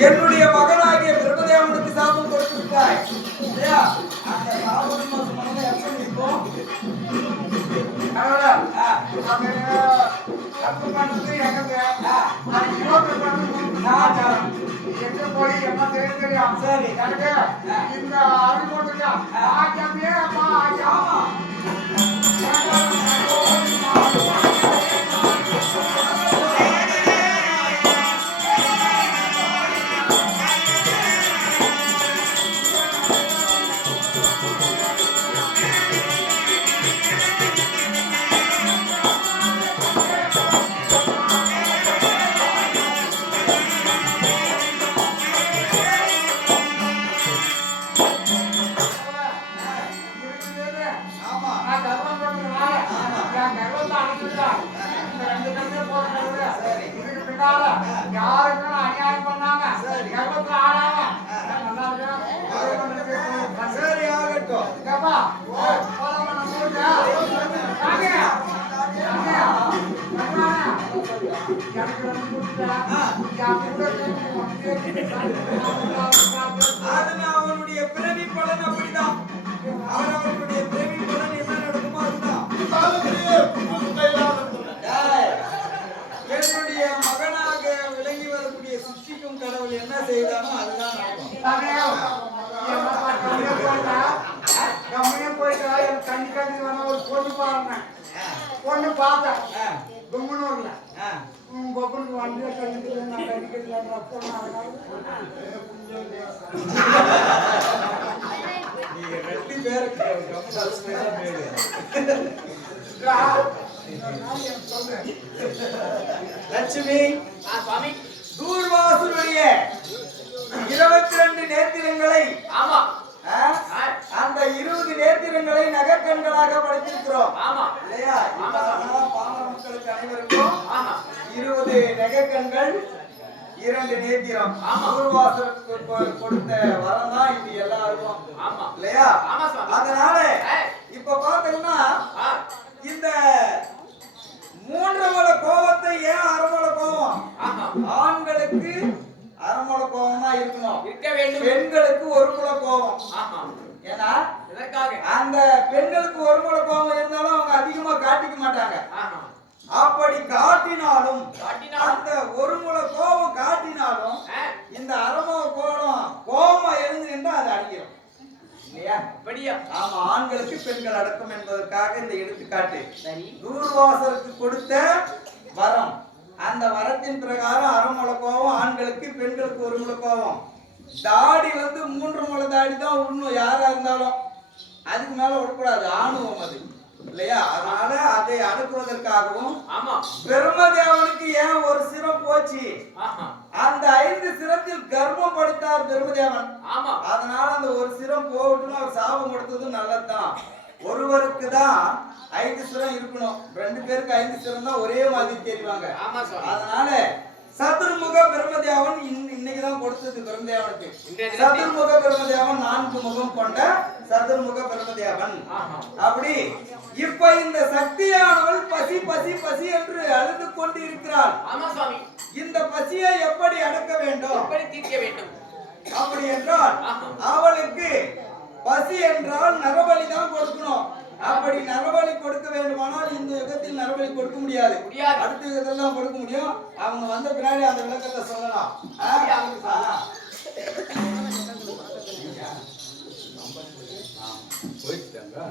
என்னுடைய மகனாகிய பிரம்மதேவனுக்கு சாபம் கொடுத்து விட்டாய் இல்லையா? அந்த சாபம் நமக்கு மனதில் எப்படி இருக்கும் தப்பு பண்றது எனக்கு எங்க போய் என்ன தெரியும் தெரியும். சரி. இந்த அறிவுறுத்தா ஆஜாமே அம்மா ஆமா அவனுடைய பிறவி பலன் அப்படிதான். அவர் அவர்களுடைய பிறவி பலன் என்ன நடக்குமோ என்னுடைய மகனாக விளங்கி வரக்கூடிய சிருஷ்டிக்கும் கடவுள் என்ன செய்தானோ அதுதான் நடக்கும். பொண்ணு பார்த்தேன். ஆ, கும்பனூர்ல ஆ. உம் பொண்ணுக்கு வண்டியை கண்டிக்கல நான் கண்டிக்கல பொண்ணு நீங்க ரெண்டு பேருக்கு லட்சுமி. சுவாமி. நகக்கண்களாக படைத்திருக்கிறோம். இல்லையா? பாமர மக்களுக்கு அனைவருக்கும் இருபது நெகக்கண்கள் இரண்டு நேத்திரம். கொடுத்த வரம் தான் இது எல்லாருக்கும். இல்லையா? அதனால. இப்ப பாத்தீங்கன்னா இந்த மூன்று மல கோபத்தை ஏன் அரைமல கோபம். ஆண்களுக்கு அரைமல கோபம் தான் இருக்கணும். இருக்க வேண்டும். பெண்களுக்கு ஒரு முல கோபம் ஏன்னா எதற்காக அந்த பெண்களுக்கு ஒரு முல கோபம் இருந்தாலும் அவங்க அதிகமா காட்டிக்க மாட்டாங்க. அப்படி காட்டினாலும். அந்த ஒரு முல கோபம் காட்டினாலும் இந்த அரம கோபம் கோபமா இருந்து நின்று அது அடிக்கிறோம் இல்லையா? அப்படியா? ஆமா ஆண்களுக்கு பெண்கள் அடக்கம் என்பதற்காக இந்த எடுத்துக்காட்டு. சரி. தூர்வாசருக்கு கொடுத்த வரம். அந்த வரத்தின் பிரகாரம் அரைமுளை கோவம் ஆண்களுக்கு பெண்களுக்கு ஒரு முளை கோவம் தாடி வந்து மூன்று முளை தாடி தான் உண்ணும் யாரா இருந்தாலும். அதுக்கு மேல விடக்கூடாது ஆணுவம் அது. இல்லையா? அதனால அதை அடக்குவதற்காகவும் ஆமா. பிரம்மதேவனுக்கு ஏன் ஒரு சிரம் போச்சு? அந்த ஐந்து சிரத்தில் கர்ப்பம் படுத்தார் பிரம்மதேவன். ஆமா. அதனால அந்த ஒரு சிரம் போகட்டும் அவர் சாபம் கொடுத்தது நல்லதுதான். ஒருவருக்கு தான் ஐந்து சிரம் இருக்கணும். ரெண்டு பேருக்கு ஐந்து சிரம் தான் ஒரே மாதிரி தெரிவாங்க. அதனால சதுர்முக பிரம்மதேவன் இன்ன- இன்னைக்கு தான் கொடுத்தது பிரம்மதேவனுக்கு. சதுர்முக பிரம்மதேவன் நான்கு முகம் கொண்ட சதுர்முக பிரம்மதேவன். அப்படி இப்ப இந்த சக்தியானவள் பசி பசி பசி என்று அழுது கொண்டு இருக்கிறாள் ஆமா சுவாமி. இந்த பசியை எப்படி அடக்க வேண்டும்? எப்படி தீர்க்க வேண்டும்? அப்படி என்றால். அவளுக்கு பசி என்றால் நரபலி தான் கொடுக்கணும். அப்படி நரபலி கொடுக்க வேண்டுமானால் இந்த யுகத்தில் நரபலி கொடுக்க முடியாது. அடுத்த யுகத்தில் தான் கொடுக்க முடியும். அவங்க வந்த பின்னாடி அந்த விளக்கத்தை சொல்லலாம். ஆ? ஆ.